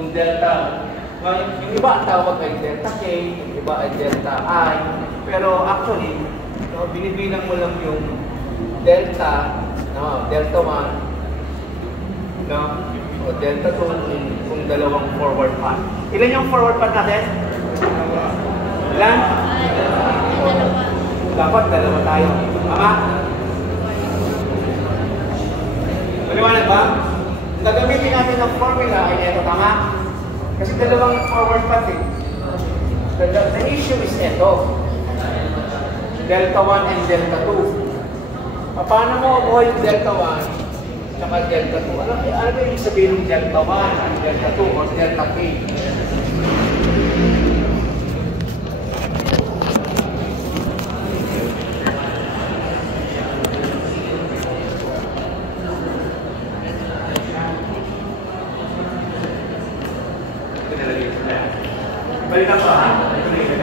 Yung delta. Yung iba ang tawag ay delta K, yung iba ay delta I. Pero actually, no, binibilang mo lang yung delta, no, delta 1, no, o delta 2 kung dalawang forward path. Ilan yung forward path natin? Ilan? Dapat dalawa tayo. Tama? Maliwanag ba? Gagamitin natin ng formula ay ito, tama? Kasi dalawang forward path eh. The issue is ito. Delta 1 and delta 2. Paano mo avoid delta 1 at delta 2? Ano ba yung sabihin ng delta 1 and delta 2 o delta K? Balikan pa ha? Ito na yun.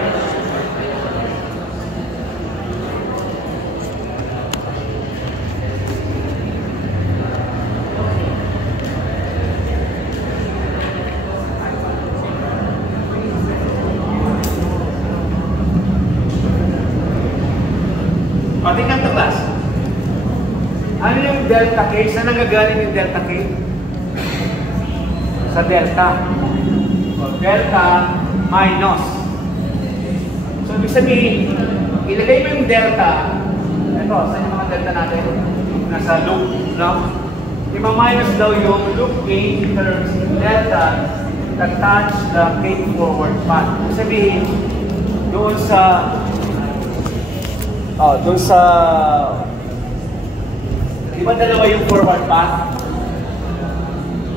Patingnan to class. Ano yung delta K? Saan nagagaling yung delta K? Sa delta. So, delta minus. So, ibig sabihin, ilagay mo yung delta. Ito, saan yung mga delta natin? Nasa loop, no? Ima-minus daw yung loop gain terms in delta that touch the K forward path. Ibig sabihin, doon sa di ba dalawa yung forward path?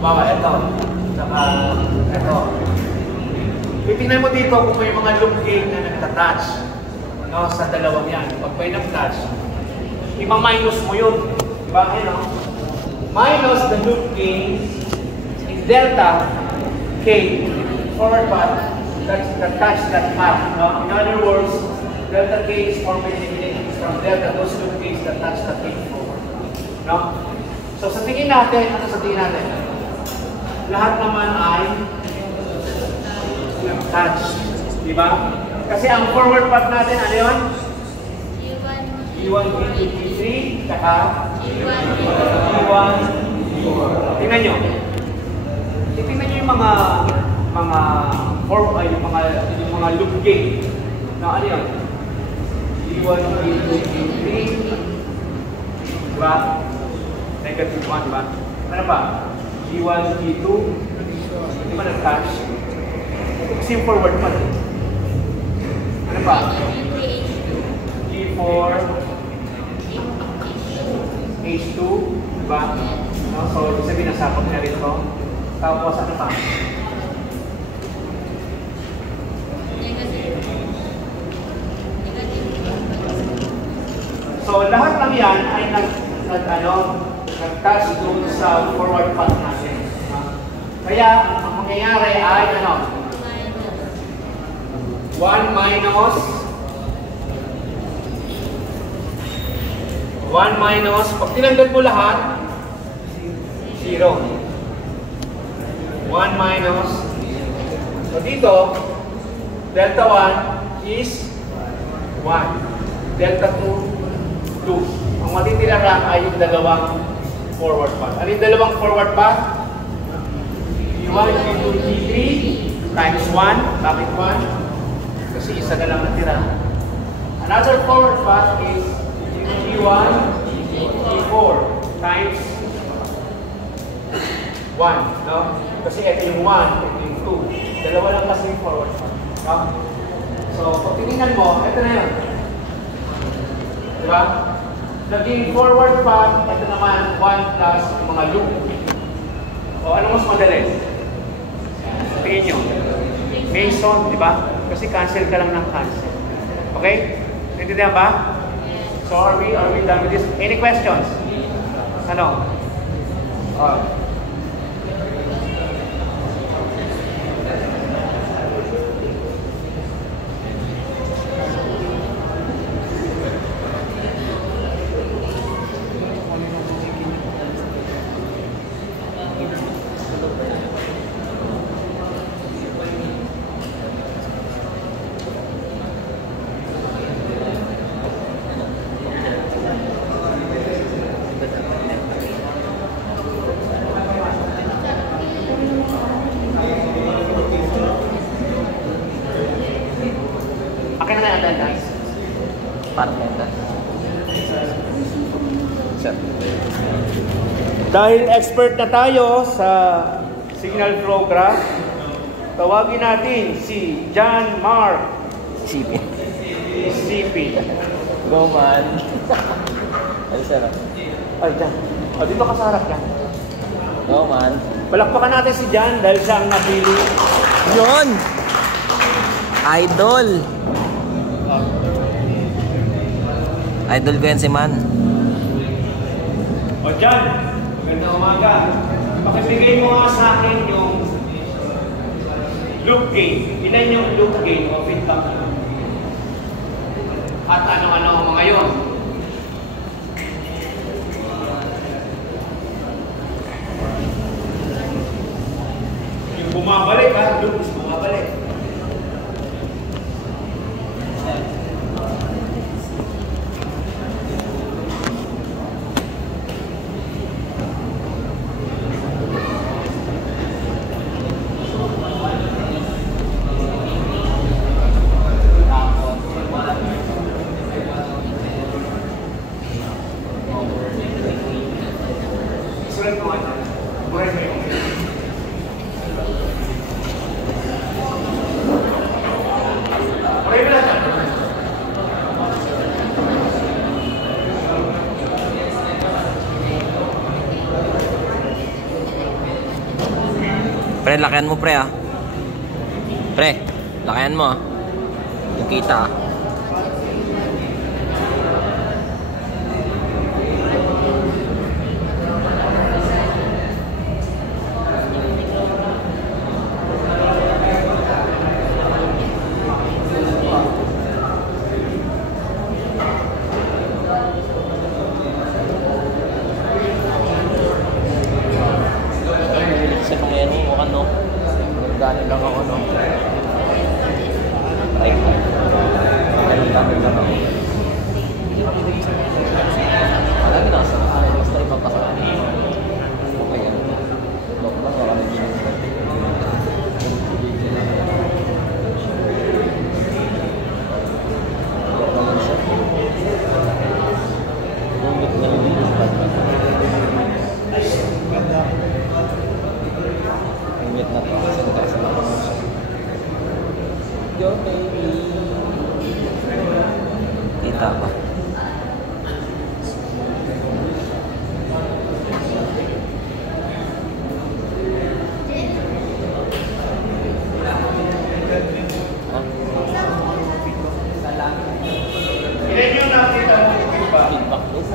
Bawa, ito. Saka, ito. Titingnan mo dito kung may mga loop gain na nagtatouch, no, sa dalawang yan. Pag may nag-touch, ima-minus mo yun. Diba? Ayun, no? Minus the loop gain in delta K forward path that touch that path. No? In other words, delta K is formally eliminated from delta, those loop gains that touch the K forward. No? So sa tingin natin, ano sa tingin natin? Lahat naman ay touch. Diba? Kasi ang forward path natin, ano yun? E1, E2, E3, saka E1, E4. Tingnan nyo. Tingnan nyo yung mga loop gain. Na ano yun? E1, E2, E3. Diba? Negative 1, diba? Ano pa? E1, E2. Hindi ba nag-touch? Kasi yung forward pa rin. Ano pa? E4, H2, diba? No? So, ibig sabihin nasakop na rin ito. Tapos, ano pa? So, lahat ng yan ay nag-touch doon sa forward path natin. Kaya, ang mangyayari ay, ano? 1 minus, pag tinanggal mo lahat, 0. 1 minus, so dito, delta 1 is 1. Delta 2, 2. Ang matitira lang ay yung dalawang forward path. Ano yung dalawang forward path? E1, E2, E3 times 1. Bakit 1? Kasi isa na lang natira. Another forward path is E1, E4 times 1. No? Kasi ito yung 1, ito yung 2. Dalawa lang kasi yung forward path. No? So, pag tinignan mo, ito na yun. Diba? Naging forward path, ito naman 1 plus yung mga loop. O, ano mas madali? Tingin nyo. Mason, diba? Kasi cancel ka lang ng cancel. Okay? Naintindihan ba? So are we done with this? Any questions? Ano? departmental. Sir. Dahil expert na tayo sa signal flow graph, tawagin natin si John Mark CP. CP. Go man. Ay, sir. Ay, John. O, dito ka sa harap, John. Go man. Palakpakan natin si John dahil siya ang napili. Yun! Idol! Idol ko yan si Man. O, John. Magandang umaga. Pakibigay mo nga sa akin yung loop gain. Ilan yung loop gain o feedback? At ano-ano ang mga yun? Yung bumabalik ha, loop is bumabalik. Pre, lakayan mo pre ah. Pre, lakayan mo ah. Yung kita ah. Gano'n lang ako, no? Try ko. Gano'n lang ako. Marami na sa next time magkasama. Okay, ano? Lock lang, wala na dito. Gumit na lang dito. Gumit na to. Your baby. Kita ba? Ilan yung nakita mo yung feedback? Feedback loop.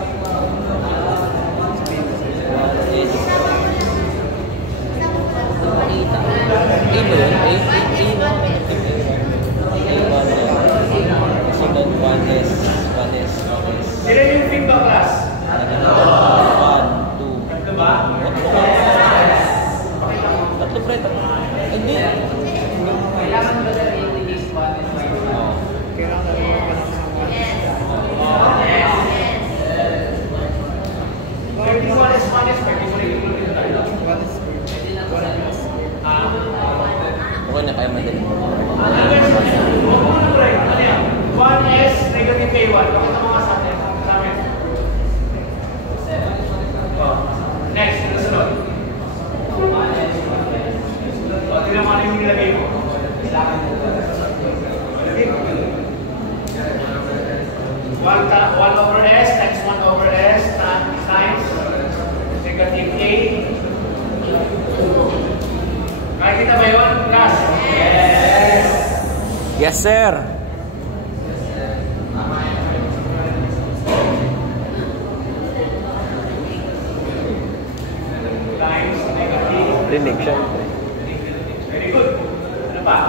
Kita. A ba yun? A mo? Second one is Ilan yung feedback class? 1, 2. Tatlo ba? Tatlo pre. Hindi. Kailangan ba na i-release one and one? Oo. Kailangan na rin pa ng one is pwede mo rin i-include tayo. Okay na kaya madali. One is negative K1. Pakita mo nga sa atin. Next, nasunod. Tignan mo ano yung nilagay mo. 1 over S times 1 over S times negative A. Nakikita ba yun, class? Yes! Yes, sir! Times negative. Rinig siya. Very good. Ano pa?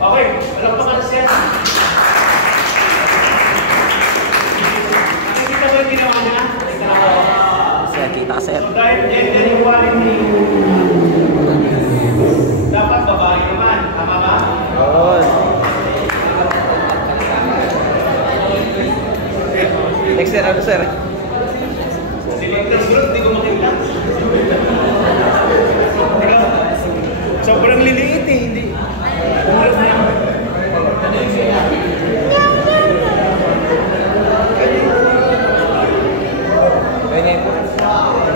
Okay, alam pa ka na siya. Nakikita ba yung ginawa niya? Sir, kita ka, sir. So dahil gender equality, dapat babae naman. Tama ba? Oo. sir, ano sir? Silig na siguro, hindi ko makita. Sobrang liliit eh, hindi. Umulog na yun.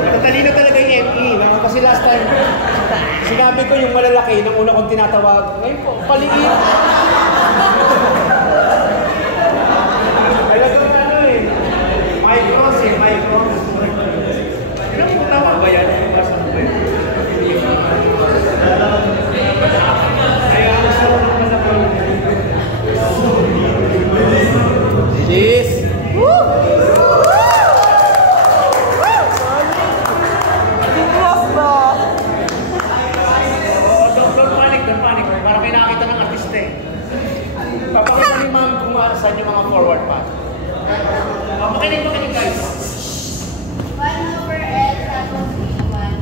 Nakatalino talaga yung ME, no? Kasi last time, sinabi ko yung malalaki nang una kong tinatawag. Ngayon po, paliit. Talagang ano eh, microns eh, microns. Kailan mo tama ba yan? Basa mo ba yun? Kaya ang sarap naman na po. Cheers! Woo! Don't panic. Para may nakita ng artista eh. Papakita ni ma'am kung saan yung mga forward pass. Makinig guys. 1 over S tapos B1.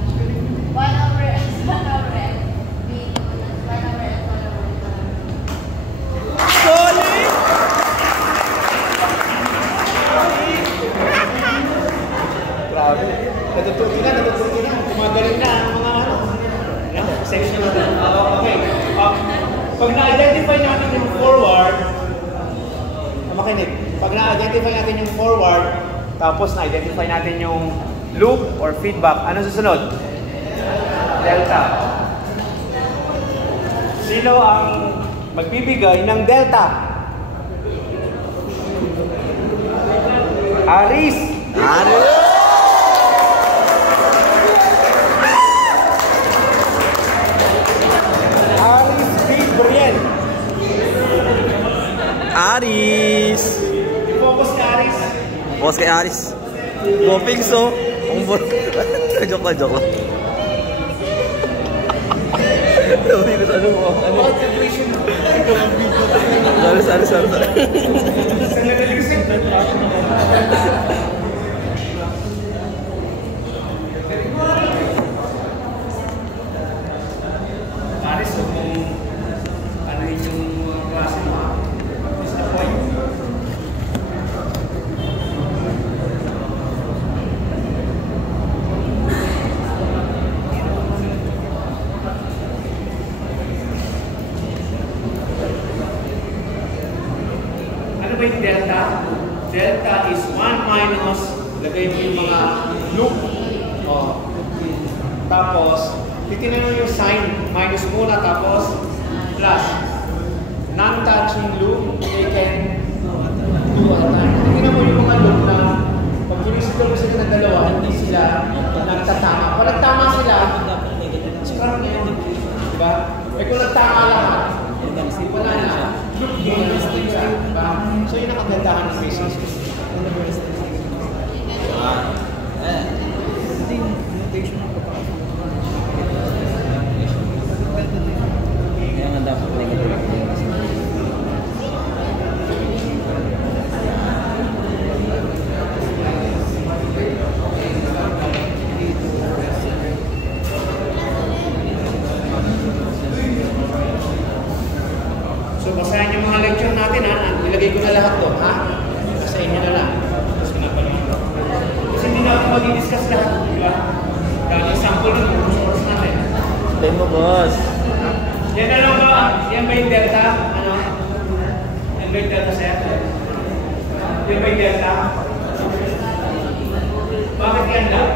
1 over S, 1 over S. B2, 1 over S, 1 over S. Solid! Grabe. Natututi na. Gumagaling na ang mga ano. Section na. Okay. Pag na-identify natin yung forward, makinig. Pag na-identify natin yung forward, tapos na-identify natin yung loop or feedback, ano susunod? Delta. Sino ang magbibigay ng delta? Aris! Aris B. Brian. Aris! I-focus ka, Aris. Boss kay Aris. Goping so. Ang bor. Joke lang. Sabi ko sa ano mo. Concentration. Sorry. Aris, kung ano yung klase mo, is the point. Ano ba yung delta? Delta is 1 minus, lagay mo yung mga loop. Oh. Tapos, titignan mo yung sign, minus muna, tapos plus. Non-touching loop, they can do all time. Titignan mo yung mga loop na pag pinisito mo sila ng dalawa, hindi sila nagtatama. Pag nagtama sila, scrap na yun. Diba? Eh kung nagtama lahat, wala na. Loop gain, diba? So yun ang kagandahan ng basis. Kaya nga dapat negative. So basahin yung mga lecture natin ha. Ilagay ko na lahat to ha. Basahin nyo na lang. Tapos pinapanood ko. Kasi hindi na ako mag-discuss lahat. Diba? Dahil example ng oras natin. Time mo, boss. Yan na lang ba? Yan ba yung delta? Ano? Yan ba yung delta set? Yan ba yung delta? Bakit yan lang?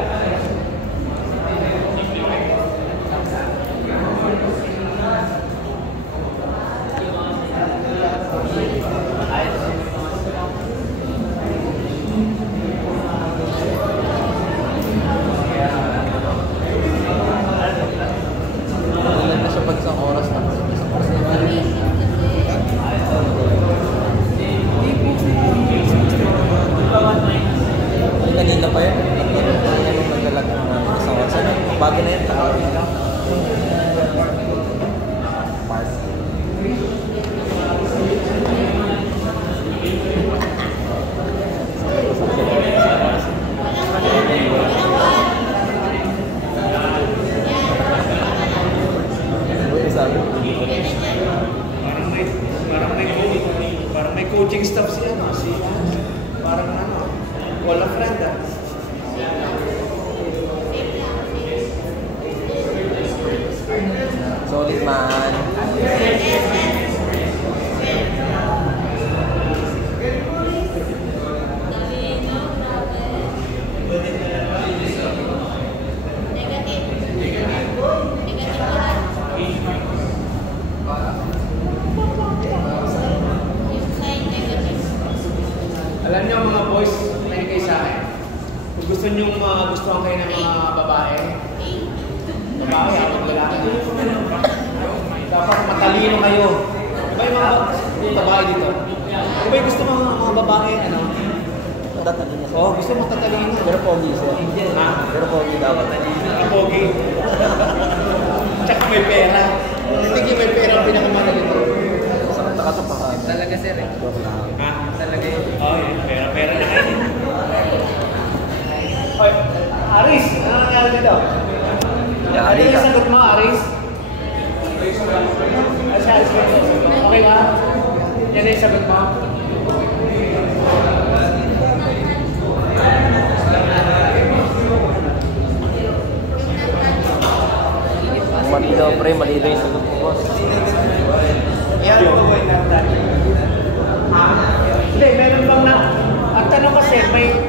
Ilan na siya pag isang oras na. Ay, kanina pa yun. Yung naglalag ng isang oras. Ano? Bago na yun. Buti sabi. Parang may coaching staff si ano, parang ano. Solid man. Alam niyo mga boys, may kayo sa akin. Kung gusto niyo gustuhan kayo ng mga babae, habang lalaki. Dapat matalino kayo. Diba yung mga babae dito? Diba yung gusto mga babae, ano? Tatalino. Oo, gusto mo tatalino. Pero pogi sir. Ha? Pero pogi dapat. Pogi. Tsaka may pera. Hindi may pera ang pinakamahal dito. Nakatapakan. Talaga sir eh. Joke lang. Ha? Talaga yun. Oo, pera na kayo. Oy, Aris, ano nangyari dito? Yeah, Ano yung Alika. sagot mo, Aris? Aris, okay ba? Yan yung sagot mo? Malinaw pre, malinaw yung sagot mo boss. Yan po ba yung non-touch? Hindi, meron bang na... Ang tanong kasi,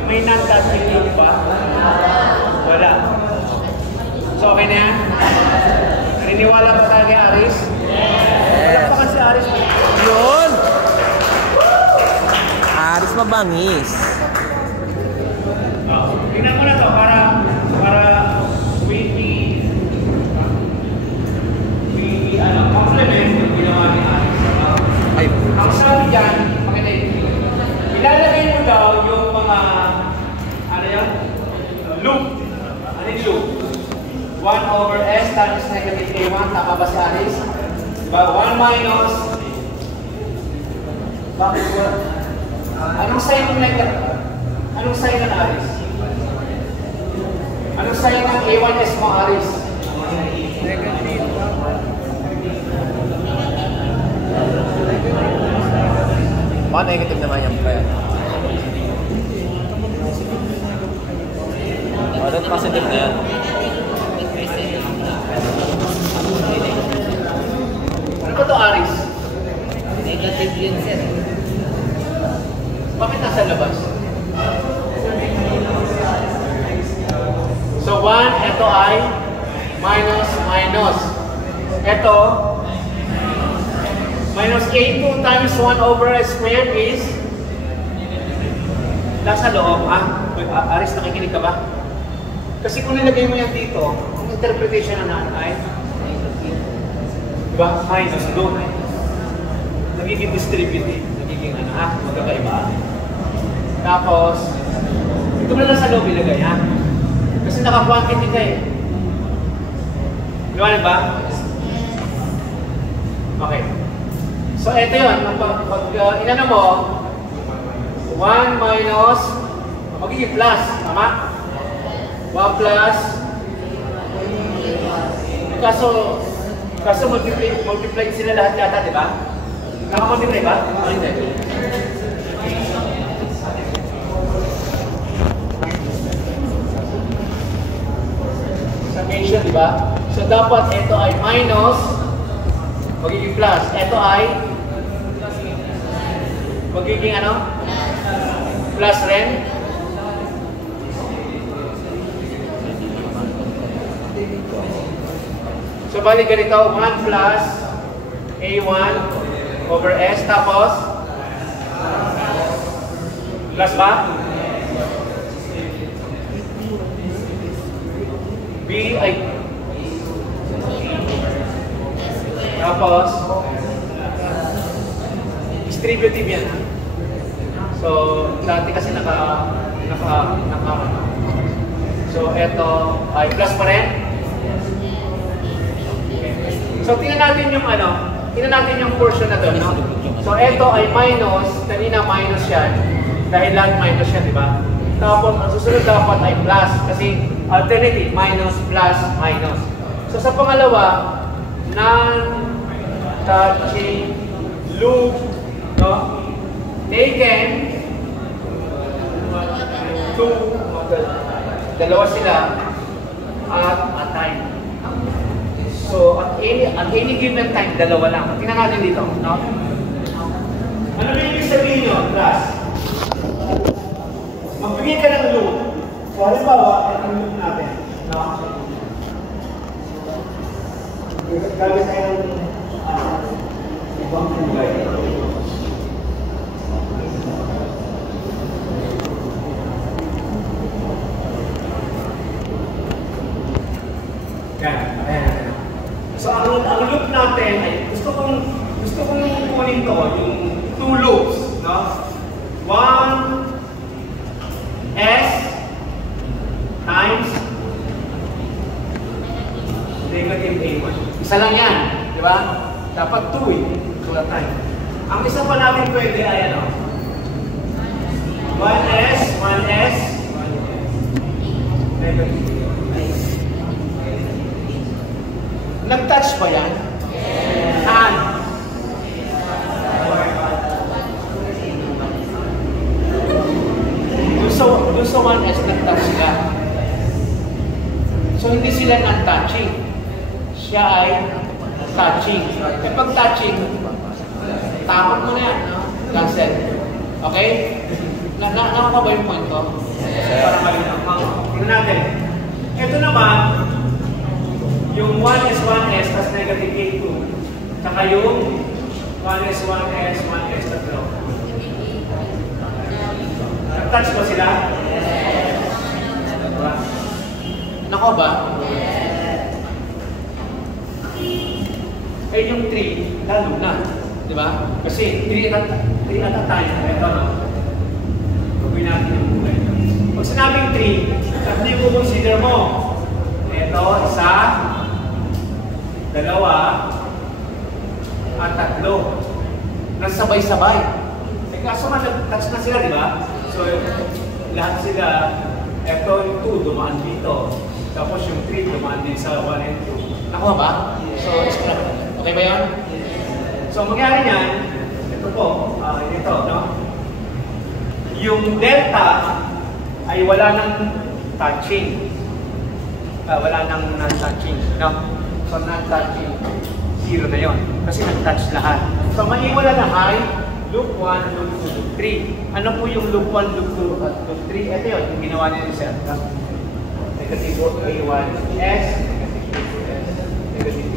may non-touching loop ba? Wala. So, okay na yan? Naniniwala ba tayo kay Aris? Wala pa kasi Aris. Yun! Aris mabangis. Oh, tingnan mo na to para complement yung ginawa ni Aris. Ay, Ang sabi dyan, makinig, ilalagay mo daw yung mga, ano yan? Loop. Ano yung loop? 1 over s times negative a1, tama ba si Aris? Diba? 1 minus, bakit ba? Anong sign ng negative? Anong sign ng Aris? Anong sign ng a1s mo, Aris? baka negative naman yan pre. Bakit positive na yan? Ano ba ito, Aris? Negative yun sir. Bakit nasa labas? So 1, ito ay minus. Ito, minus a2 times 1 over s squared is nasa loob, ha? Aris, nakikinig ka ba? Kasi kung nilagay mo yan dito, ang interpretation na ay diba? Minus doon. Nagiging distributive. Nagiging ano, ha? Magkakaiba. Tapos, ito na lang sa loob ilagay, ha? Kasi naka-quantity ka eh. Liwanag ba? Okay. So, ito yun. Pag inano mo, 1 minus, magiging plus. Tama? 1 plus. Kaso multiply sila lahat yata, di ba? Naka-multiply ba? O hindi? Summation, di ba? So, dapat ito ay minus, magiging plus. Ito ay magiging ano? Plus rin. So, bali ganito, 1 plus A1 over S, tapos plus ba? B ay tapos distributive yan. So, dati kasi so, eto ay plus pa rin. So, tingnan natin yung yung portion na to, no? So, eto ay minus, kanina minus yan, dahil lahat minus yan, di ba? Tapos, ang susunod dapat ay plus, kasi alternative, minus, plus, minus. So, sa pangalawa, non-touching loop, no? Taken, dalawa sila, at a time. So, at A any given time, dalawa lang. Tingnan natin dito, no? Ano ba yung sabihin nyo, class? Magbigay ka ng loop. So, halimbawa, ang loop natin, no? Gagawin tayo ng ibang kulay. Yan. Ayan. So, ang loop natin ay gusto kong kunin to, yung two loops, no? One S times negative A1. Isa lang yan, di ba? Dapat 2 eh. Sulat tayo. Ang isa pa natin pwede ay ano? 1S, 1S, negative. Nag-touch ba yan? Saan? Doon sa 1S, nag-touch sila. So, hindi sila non-touching. Siya ay touching. E pag touching, tapat mo na yan. Cancel. Okay? Nakaka ba yung point ko? Para malinaw. Tingnan natin. Ito naman, yung 1S, 1S, tas negative A2. Saka yung 1S, 1S, 1S, tatlo. Nag-touch ba sila? Nako ba? Eh yung 3, lalo na. Di ba? Kasi 3 at a time. Ito no? Gawin natin yung kulay. Pag sinabing 3, tatlo yung consider mo. Ito, isa, dalawa, at tatlo. Nasabay-sabay. Eh kaso nga nag-touch na sila, di ba? So, lahat sila, ito yung 2 dumaan dito. Tapos yung 3 dumaan din sa 1 and 2. Nakuha ba? So, okay ba yan? So, mangyari niyan, ito po, ito, no? Yung delta ay wala nang touching. Wala nang non-touching, no? So, non-touching, 0 na yon kasi nag-touch lahat. So, maiwala na ay loop 1, loop 2, loop 3. Ano po yung loop 1, loop 2, at loop 3? Ito yun, yung ginawa niya ni Sir. Negative A1, S, negative S, negative B.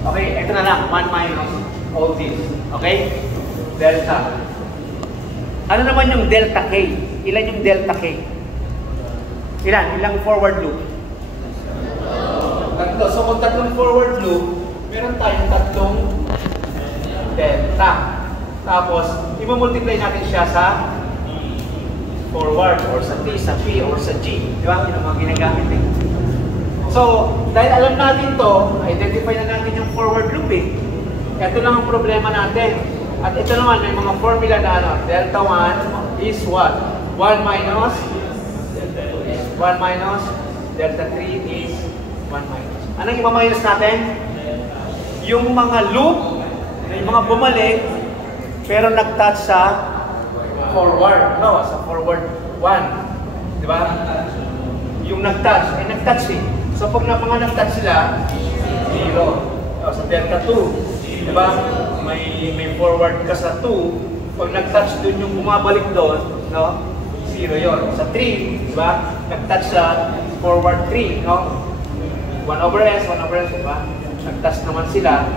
Okay, ito na lang, 1 minus all this. Okay? Delta. Ano naman yung delta K? Ilan yung delta K? Ilan? Ilang forward loop? Tatlo. So kung tatlong forward loop, meron tayong tatlong delta. Tapos, i-multiply natin siya sa forward or sa T, sa P, or sa G. Di ba? Yun ang mga ginagamit eh. So, dahil alam natin to, identify na natin yung forward loop eh. Ito lang ang problema natin. At ito naman, may mga formula na ano. Delta 1 is what? 1 minus delta 3 is 1 minus. Anong iba-minus natin? Yung mga loop, yung mga bumalik, pero nag-touch sa forward. No, sa forward 1. Di ba? Yung nag-touch, nag-touch eh. So pag mga nag-touch sila, 0. Sa delta 2, di ba? May forward ka sa 2. Pag nag-touch dun yung bumabalik doon, no? 0 yon. Sa 3, di ba? Nag-touch sa forward 3, no? 1 over S, di ba? Nag-touch naman sila,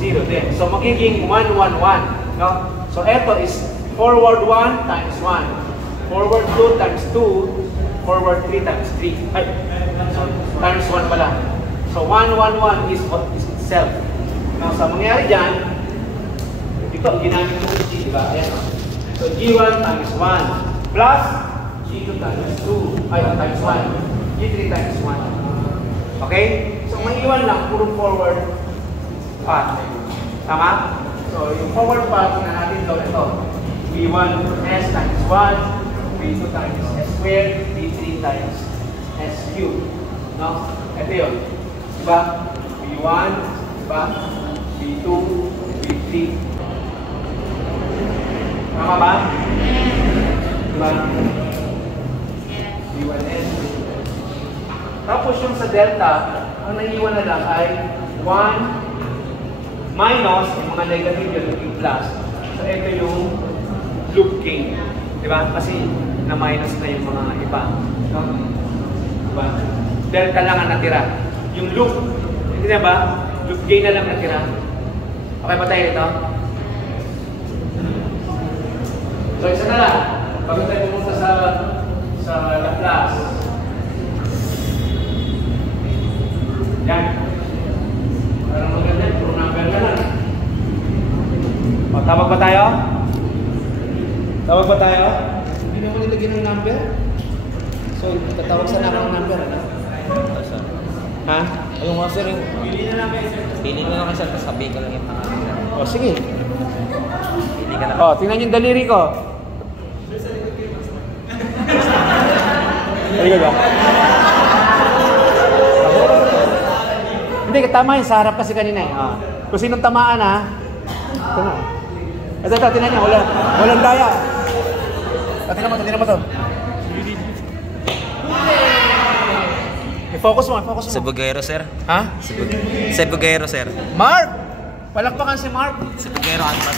0 din. So magiging 1, 1, 1, no? So ito is forward 1 times 1. Forward 2 times 2. Forward 3 times 3. Ay, times 1 pala. So 1, 1, 1 is itself. Now, sa mangyari dyan, ito ang ginamit ko sa G, di ba? Ayan. So G1 times 1 plus G2 times 2. Ay, times 1. G3 times 1. Okay? So maiiwan lang, puro forward path. Tama? So yung forward path na natin ito. V1 S times 1, V2 times S squared, V3 times S cubed. No? Ito yun. Diba? V1, diba? V2, V3. Tama ba? Diba? V1S. Tapos yung sa delta, ang naiiwan na lang ay 1 minus, yung mga negative yun, yung plus. So, ito yung loop gain. Diba? Kasi na-minus na yung mga iba. No? Diba? Delta lang ang natira. Yung loop, hindi na ba? Loop gain na lang natira. Okay ba tayo ito? So, isa na lang. Bago tayo pumunta sa Laplace. Yan. Parang maganda, puro number na lang. O, tawag ba tayo? Tawag ba tayo? Hindi naman nilagyan ng number. So, tatawag sa ng number, ano? Ha? Ayun nga sir, yung... Pili na namin, sir. Pili mo na kayo sir, tapos sabihin ko lang yung pangalan. O, sige. Pili ka na. O, tingnan yung daliri ko. Halika ba? Hindi, tama yun. Sa harap kasi kanina eh. Kung sinong tamaan ha. Ito na. Ito, tingnan niya. Walang daya. Tingnan mo to. I-focus mo. Sebugero sir. Ha? Sebugero sir. Mark! Palakpakan si Mark. Sebugero ano ba?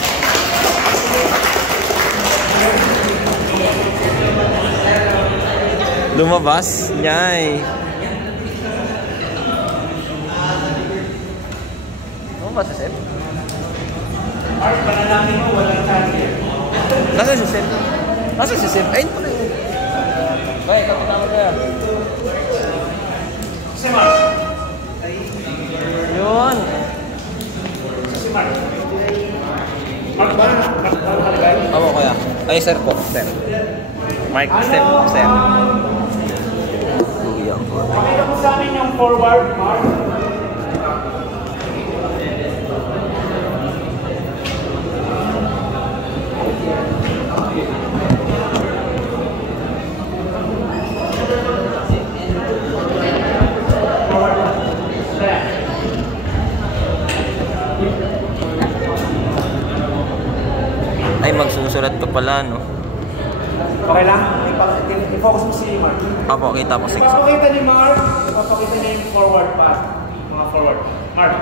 Lumabas? Nyay. Lumabas si Seb? Mark, panalangin mo. Walang target. Nasaan si Seb? Nasaan si Seb? Ayun pala yun. Bay, kapitama ka yan. Si Mark. Yun. Si Mark. Mark ba? Mark ba nakalagay? Ako kaya. Ay, sir po. Sir. Mike, Seb. Sir. Pakita mo sa amin yung forward, Mark. Ay, magsusulat ka pala, no? Okay lang? I-focus mo si Mark. Apo, kita po. Sige. Ipapakita ni Mark, ipapakita niya yung forward pass. Mga forward. Mark.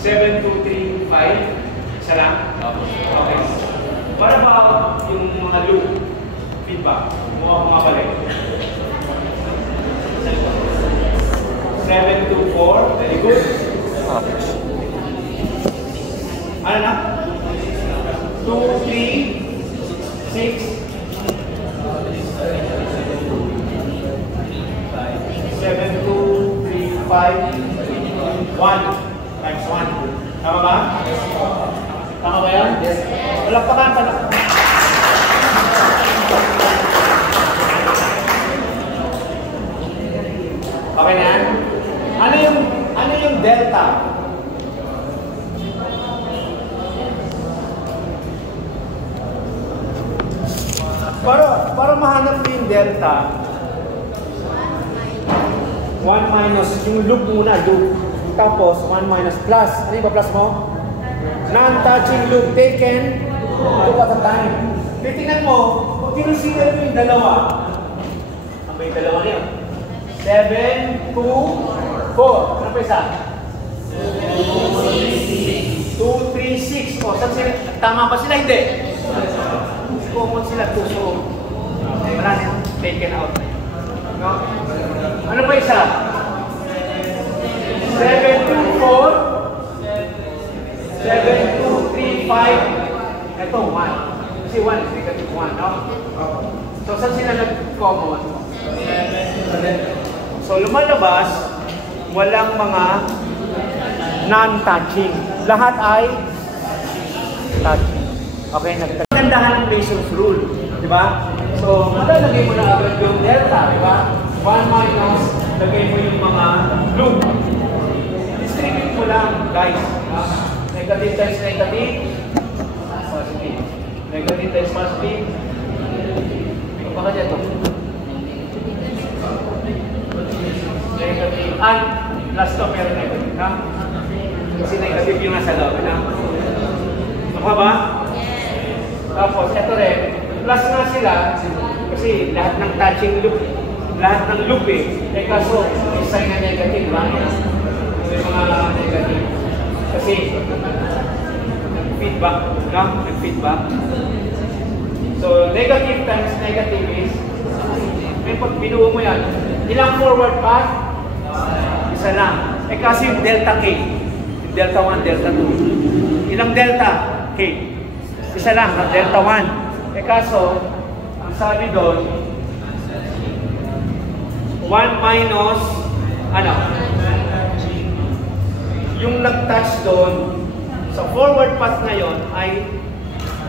7, 2, 3, 5. Isa lang? Okay. What about yung mga loop? Feedback. Mukha ko mabalik. 7, 2, 4. Very good. Ano na? 2, 3, 6, 7, 2, 3, 5, 1 times 1. Tama ba? Tama ba yan? Yes. Palakpakan. Okay na yan? Ano yung delta? Para mahanap yung delta, 1 minus, yung loop muna, loop. Tapos, 1 minus plus. Ano yung plus mo? Non-touching loop taken 2 at a time. Titingnan mo, kung tinisigan mo yung dalawa, ang may dalawa na yun. 7, 2, 4. Ano pa isa? 2, 3, 6. O, saan sila? Tama ba sila? Hindi. Common sila 2. So, wala na taken out. No? Ano pa isa? 7, 2, 4. 7, 2, 3, 5. Ito, 1. Kasi 1 is negative 1, no? So, saan sila nag-common? So, lumalabas, walang mga non-touching. Lahat ay touching. Okay, nagtagandahan ng Mason's rule. Diba? So, malalagay mo na agad yung delta, diba? 1 minus, lagay mo yung mga loop. Distribute mo lang, guys. Negative times negative, positive. Negative times positive. Baka dyan ito. Negative. And, plus to, pero negative. Ha? Kasi negative yung nasa loob. Maka ba? Tapos, ito rin. Plus nga sila. Kasi lahat ng touching loop lahat ng loop eh. Eh kaso, may sign na negative, ba? May mga negative. Kasi, feedback, no? Feedback. So, negative times negative is, may pag binuo mo yan, ilang forward path? Isa lang. Eh kasi yung delta K, yung delta 1, delta 2. Ilang delta K? Isa lang, delta 1. Eh kaso, ang sabi doon, 1 minus, ano? Yung nag-touch doon, sa forward path na yon ay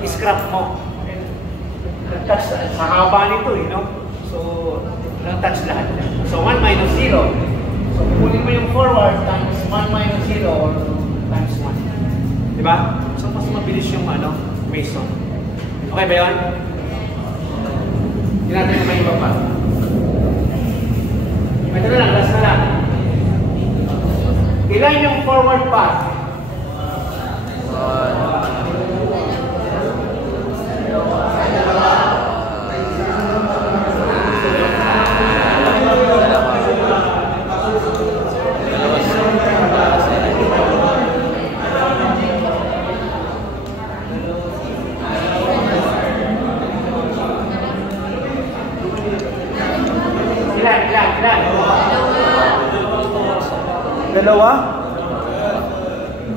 scrap mo. Nag-touch, sa haba nito eh, no? So, nag-touch lahat. So, 1 minus 0. So, kunin mo yung forward times 1 minus 0 or times 1. Diba? So, mas mabilis yung ano, Mason. Okay ba yun? Hindi natin may iba pa. Ito na lang, last na lang. Ilan yung forward path? Dalawa?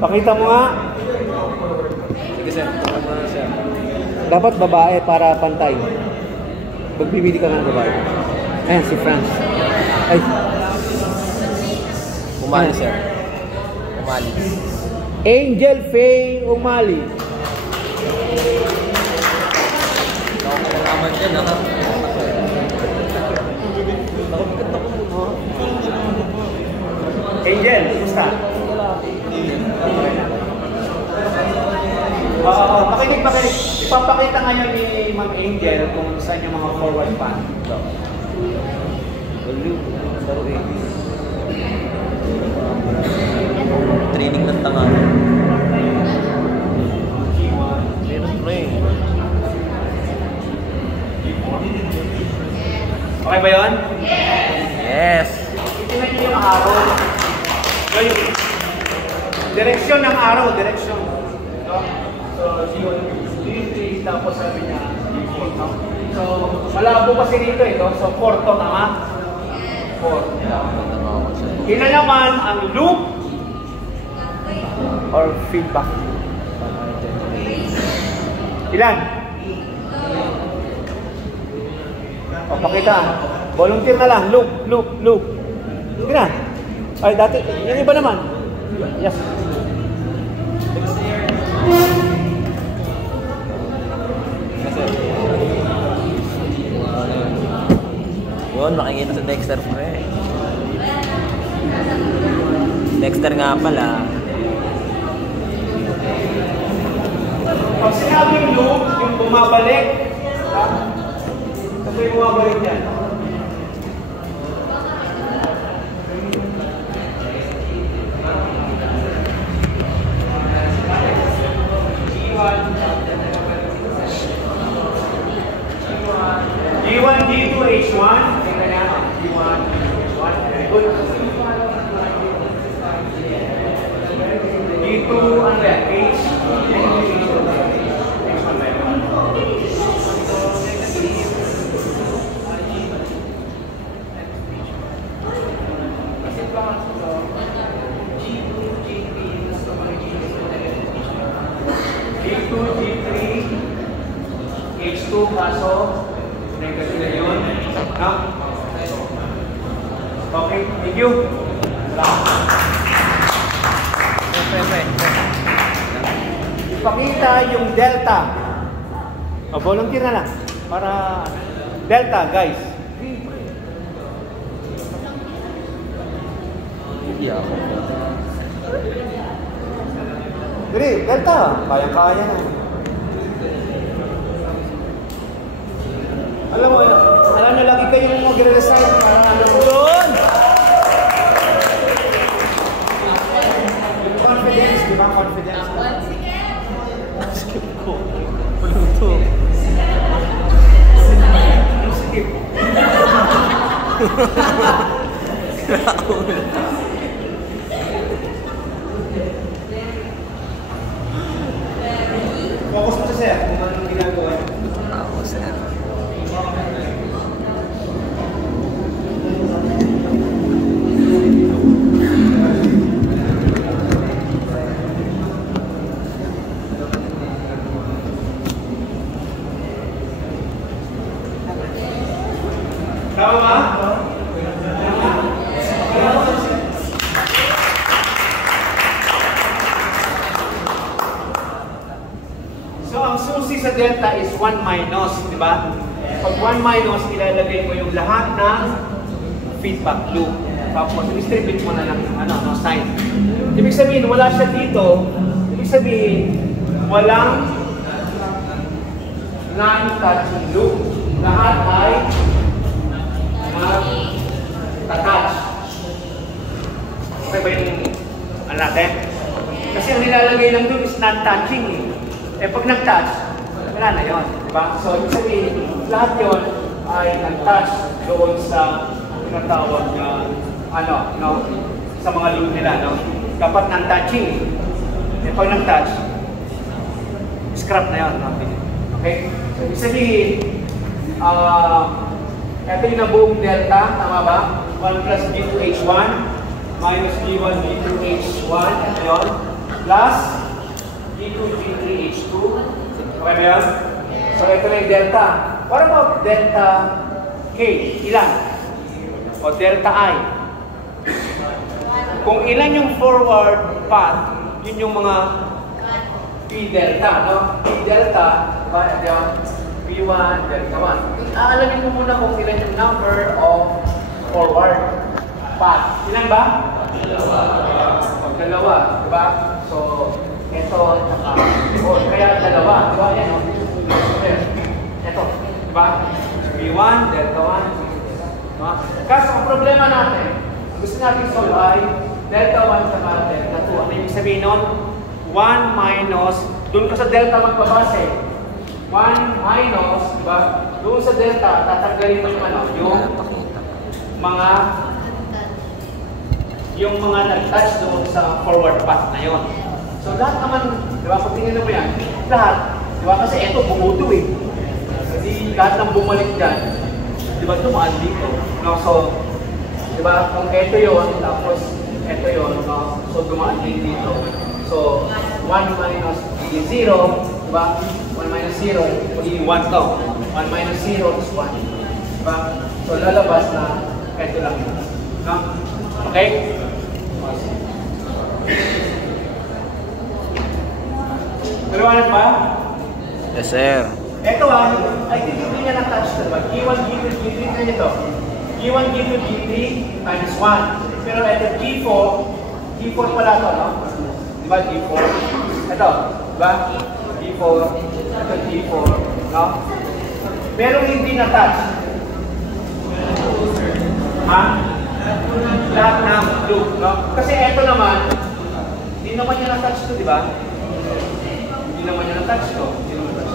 Pakita mo nga. Sige sir, tama mo na sir. Dapat babae para pantay. Magbibili ka ng babae. Ayan, si Franz. Ay. Umali sir. Umali. Angel Faye Umali. Ako ko naman dyan, ha? Angel, kumusta? Makinig. Ipapakita ngayon ni Ma'am Angel kung saan yung mga forward path. Training ng tanga. Meron pre. Okay ba yun? Yes! Tingnan niyo yung araw. So, yung direksyon ng araw, direksyon. No? So, yun, 3, tapos sabi niya, 4. No? So, malabo kasi dito ito. So, 4 to, tama? 4. Ilan naman ang loop or feedback? Ilan? O, pakita. Volunteer na lang. Loop. Sige na. Ay, dati. Yung iba naman. Yes. Yun, makikita sa Dexter pre. Dexter nga pala. Pag sinabing loop, yung bumabalik, kasi bumabalik yan. G1, G2, H1. Tingnan niya. G1, H1. Good. G2, ano yan? H. H1 ba yan? G2, G3, H2, kaso negative na yun. No? Okay, thank you. Salamat. Ipakita yung delta. O, volunteer na lang. Para delta, guys. Hindi ako. Dili, delta. Kaya-kaya na. Alam nyo, lagi kayong mag-resign para alam mo yun. Confidence, di ba? Confidence. Skip ko. Puluto. Skip. Focus mo sa sir, kung anong ginagawa. Ako, sir. Tama ba? So, ang susi sa delta is 1 minus, di ba? Pag 1 minus, ilalagay mo yung lahat ng feedback loop. Tapos, distribute mo na ng sign. Ibig sabihin, wala siya dito. Ibig sabihin, walang non-touching loop. Lahat ay touch. Okay ba yung natin? Kasi ang nilalagay lang doon is non-touching eh. Eh pag nag-touch, wala na yun. Diba? So, ibig sabihin, lahat yun ay nag-touch doon sa tinatawag na, sa mga loop nila, no? Dapat non-touching eh. Eh pag nag-touch, scrap na yun. No? Okay? So, ibig sabihin, ito yung nabuong delta, tama ba? 1 plus B2H1 minus B1 B2H1, ito yun, plus B2 B3H2. Okay ba yun? So ito na yung delta. What about delta K? Ilan? O delta I? Kung ilan yung forward path, yun yung mga P delta, no? P delta, diba? Ito yun. P1, delta 1. Aalamin mo muna kung ilan yung number of forward path. Ilan ba? Dalawa. Diba? So, ito, tsaka, kaya dalawa. Diba? Yan, no? Ito. Diba? P1, delta 1. Diba? Kasi ang problema natin, gusto natin solve ay delta 1 tsaka delta 2. Ano yung sabihin nun? 1 minus, dun ka sa delta magbabase. 1 minus, diba? Doon sa delta, tatanggalin mo yung mga nag-touch doon sa forward path na yon. So lahat naman, diba? Kung tingnan mo yan, lahat, diba? Kasi ito bumuto eh. Kasi lahat ng bumalik dyan, diba? Dumaan dito. No? So, diba? Kung ito yon, tapos ito yon, no? So dumaan din dito. So, 1 minus 0, diba? 1 minus 0, magiging 1 to. 1 minus 0 is 1. Diba? So, lalabas na ito lang. No? Okay? Maliwanag ba? Yes, sir. Ito ay hindi niya na-touch na ba? G1, G2, G3, kaya ito. G1, G2, G3 times 1. Pero ito G4, G4 pala ito, no? Diba G4? Ito, diba? G4, ito G4, no? Pero hindi na-touch. Ha? Lahat ng loop, no? Kasi ito naman, hindi naman niya na-touch ito, di ba? Hindi naman niya na-touch ito.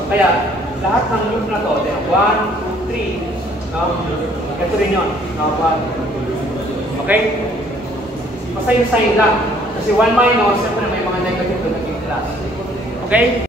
Kaya, lahat ng loop na to, 1, 2, 3, no? Ito rin yun, no? 1, okay? Basta yung sign lang. Kasi 1 minus, siyempre may mga negative doon naging class. Okay?